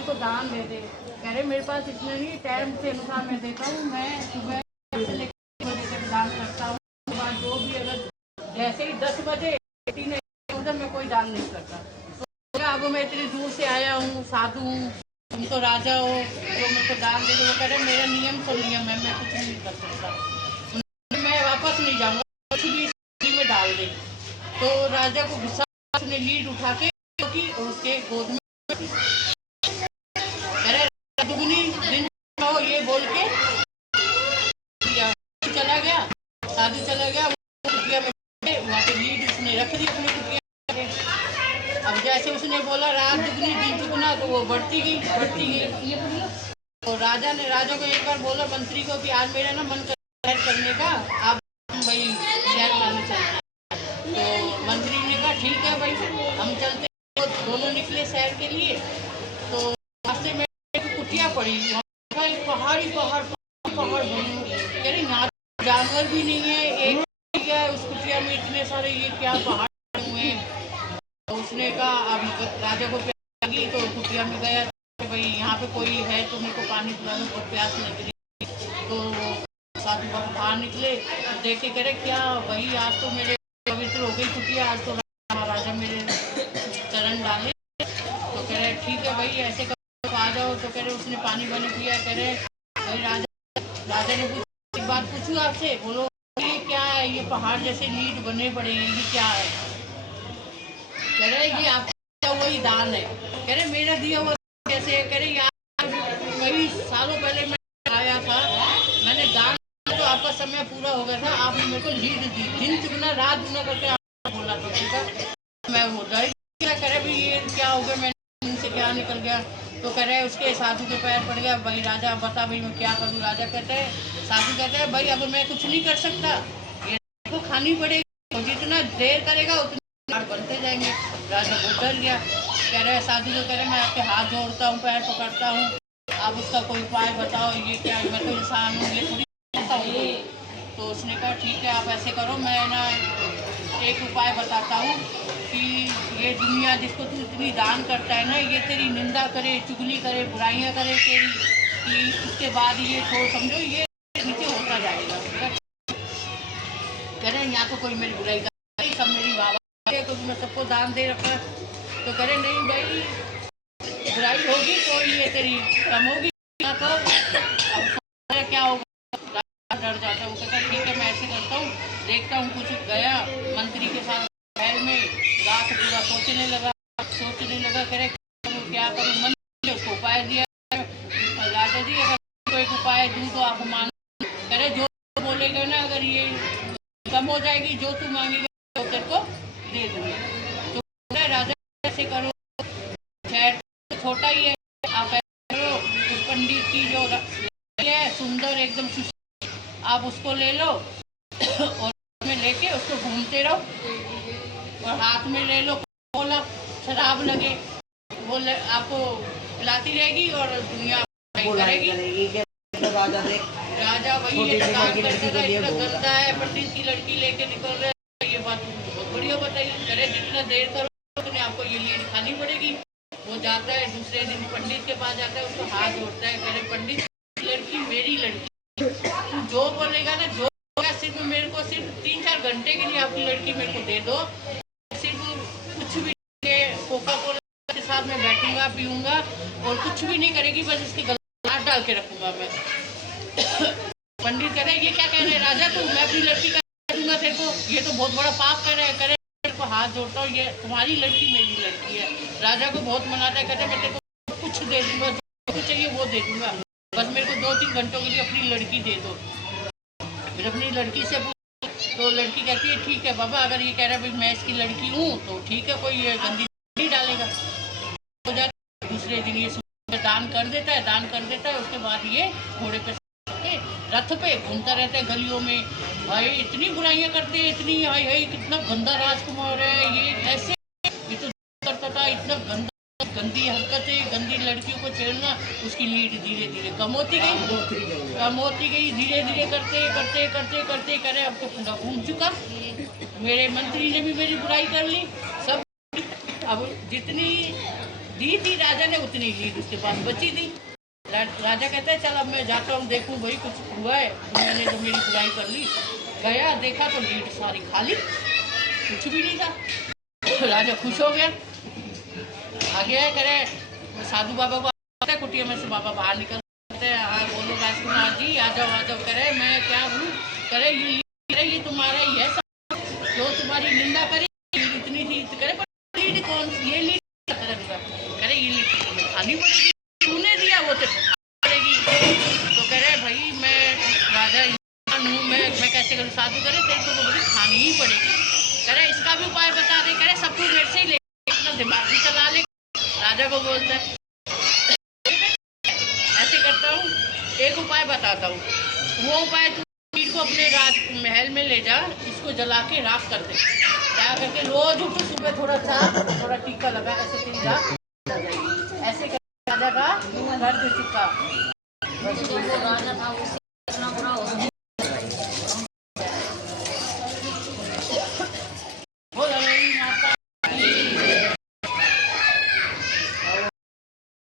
मेरे को दान दे दे। कह रहे मेरे पास इतना नहीं, टाइम के अनुसार मैं देता हूँ। मैं सुबह से लेकर बजे तक दान करता हूँ। बाद जो भी अगर जैसे ही 10 बजे उधर मैं कोई दान नहीं करता। तो अब मैं इतनी दूर से आया हूँ, साधु हूँ, तुम तो राजा हो, जो मेरे को दान दे दो। वो कह रहे मेरा नियम तो नियम है, मैं कुछ नहीं कर सकता, मैं वापस नहीं जाऊँगा, कुछ भी में डाल दे। तो राजा को गुस्सा, उसने लीड उठा के उसके गोद में दुगनी दिन हो ये बोल के चला गया, साधु चला गया। कुटिया में वहाँ पे लीड उसने रख दी अपनी कुटिया में। अब जैसे उसने बोला रात दुगनी दिन दुगना, तो वो बढ़ती गई। तो राजा को एक बार बोला मंत्री को कि आज मेरा ना मन करने का, आप भाई शहर लाने चलते हैं। तो मंत्री ने कहा ठीक है भाई हम चलते हैं। तो दोनों निकले शहर के लिए। तो रास्ते में एक कुटिया पड़ी, पहाड़ बने, यहाँ जानवर भी नहीं है, एक क्या उस कुटिया में इतने सारे ये क्या पहाड़ हुए हैं। तो उसने कहा अब राजा को प्यास लगी, तो कुटिया में गया कि भाई यहाँ पे कोई है तो मेरे को पानी पिला दो, बहुत प्यास लग रही। तो साधु बाबा बाहर निकले, देखे करे क्या वही आज तो मेरे पवित्र हो गई कुटिया, आज तो राजा मेरे चरण डाले। तो कह रहे ठीक है भाई ऐसे करो आ जाओ। तो कह रहे उसने पानी वानी पिया। कह रहे भाई राजा ने एक बात पूछू आपसे, बोलो ये क्या है, ये पहाड़ जैसे लीड बने पड़े हैं, ये क्या है। कह रहे ये आपका वही दान है। कह रहे मेरा दिया हुआ कैसे है। कह रहे यार कई सालों पहले मैं आया था, मैंने दान तो आपका समय पूरा हो गया था, आपने मेरे को लीड दी, दिन चुगना रात दुगना करके आप बोला तो ठीक है। मैं वो डर गया, कह रहे भाई ये क्या हो गया, मैंने उनसे क्या निकल गया। तो कह रहे उसके साधु के पैर पड़ गया, भाई राजा बता भाई मैं क्या करूँ। राजा कहते हैं, साधु कहते हैं भाई अब मैं कुछ नहीं कर सकता, ये को खानी पड़ेगी, तो जितना देर करेगा उतना बनते जाएंगे। राजा बहुत डर गया। कह रहे साधु को कह रहे मैं आपके हाथ जोड़ता हूँ, पैर पकड़ता हूँ, आप उसका कोई उपाय बताओ, ये क्या मैं तो इंसान हूँ, ये थोड़ी करता हूँ। तो उसने कहा ठीक है आप ऐसे करो, मैं ना एक उपाय बताता हूँ कि ये दुनिया जिसको तू इतनी दान करता है ना, ये तेरी निंदा करे, चुगली करे, बुराइयाँ करे तेरी, कि उसके बाद ये छोड़ समझो ये नीचे होता जाएगा। कह रहे यहाँ तो कोई मेरी बुराई कर, सब मेरी बाबा है, क्योंकि मैं सबको दान दे रखा। तो कह रहे नहीं भाई बुराई होगी तो ये तेरी कम होगी, तो अब क्या होगा। डर जाता है। वो कहता ठीक है मैं ऐसे करता हूँ, देखता हूँ कुछ गया मंत्री के साथ महल में, रात पूरा सोचने लगा। कह रहे क्या करूँ, मंत्री ने उसको उपाय दिया, राजा जी अगर तो एक उपाय दूँ तो आप मान। कह रहे जो बोलेगा ना अगर ये कम हो जाएगी, जो तू मांगेगा तो तेरे को दे दूँगी। तो राजा ऐसे करो, शहर छोटा ही है, आप ऐसे करो उस पंडित की जो है सुंदर एकदम आप उसको ले लो और में लेके उसको घूमते रहो और हाथ में ले लो बोला शराब लगे, वो आपको पिलाती रहेगी और दुनिया करेगी। राजा वही काम करता था, इतना गंदा है, पंडित की लड़की लेके निकल रहे हैं, ये बात बहुत बढ़िया बताइए। करे जितना देर करो उतने आपको ये लीड खानी पड़ेगी। वो जाता है दूसरे दिन पंडित के पास जाता है, उसको हाथ जोड़ता है, कह रहे पंडित लड़की मेरी लड़की, जो बोलेगा ना जो सिर्फ मेरे को सिर्फ 3-4 घंटे के लिए आपकी लड़की मेरे को दे दो, सिर्फ कुछ भी कोका कोला के साथ मैं बैठूंगा पीऊंगा और कुछ भी नहीं करेगी, बस इसके गले हाथ डाल के रखूंगा मैं। पंडित कह रहे ये क्या कह रहे राजा तू, मैं अपनी लड़की का दूंगा तेरे को, ये तो बहुत बड़ा पाप कर रहे हैं। करे तेरे को हाथ जोड़ता हूँ, ये तुम्हारी लड़की मेरी लड़की है। राजा को बहुत मनाता है, कहते मैं तेरे को कुछ दे दूंगा, जो कुछ चाहिए वो दे दूंगा, बस मेरे को 2-3 घंटों के लिए अपनी लड़की दे दो। फिर अपनी लड़की से तो लड़की कहती है ठीक है बाबा, अगर ये कह रहा है भाई मैं इसकी लड़की हूँ तो ठीक है, कोई ये गंदी नहीं डालेगा। हो जाता दूसरे दिन ये दान कर देता है, उसके बाद ये घोड़े पे रथ पे घूमता रहता है गलियों में। भाई इतनी बुराइयां करते हैं, इतनी हाय हाय कितना गंदा राजकुमार है ये, ऐसे ये तो करता था, इतना गंदी हरकतें, गंदी लड़कियों को छेड़ना। उसकी लीड धीरे धीरे कम होती गई, धीरे धीरे करते करे अब तो पूरा घूम चुका। मेरे मंत्री ने भी मेरी बुराई कर ली सब। अब जितनी दी थी राजा ने उतनी लीड उसके पास बची थी। राजा कहता है चल अब मैं जाता हूँ देखूँ भाई कुछ हुआ है, मैंने तो मेरी बुराई कर ली। गया देखा तो लीड सारी खाली, कुछ भी नहीं था। राजा खुश हो गया, आ गया करे साधु बाबा को आता है कुटिया में से, बाबा बाहर निकलते हैं, हाँ बोलो राजकुमार जी आ जाओ। करे मैं क्या हूँ, करे ये तुम्हारा ही है सब, जो तुम्हारी निंदा करे इतनी थी, करे पर लीड कौन ये लीड करे, ये लीड तुम्हें खानी पड़ेगी, तूने दिया वो तो पड़ेगी। तो करे भाई मैं राजा इंसान हूँ, मैं कैसे करूँ, साधु करे तेरे को तो बड़ी खानी ही पड़ेगी। करे इसका भी उपाय बता दे, करे सब कुछ मेरे से ही ले, अपना दिमाग भी चला ले। राजा को बोलता है ऐसे करता हूँ, एक उपाय बताता हूँ, वो उपाय तू लीड को अपने राज महल में ले जा, इसको जला के राख कर दे, क्या करके रोज उठ सुबह थोड़ा सा थोड़ा टीका लगा, ऐसे तेरी राख ऐसे राजा का दर्द चुका। जो राजा था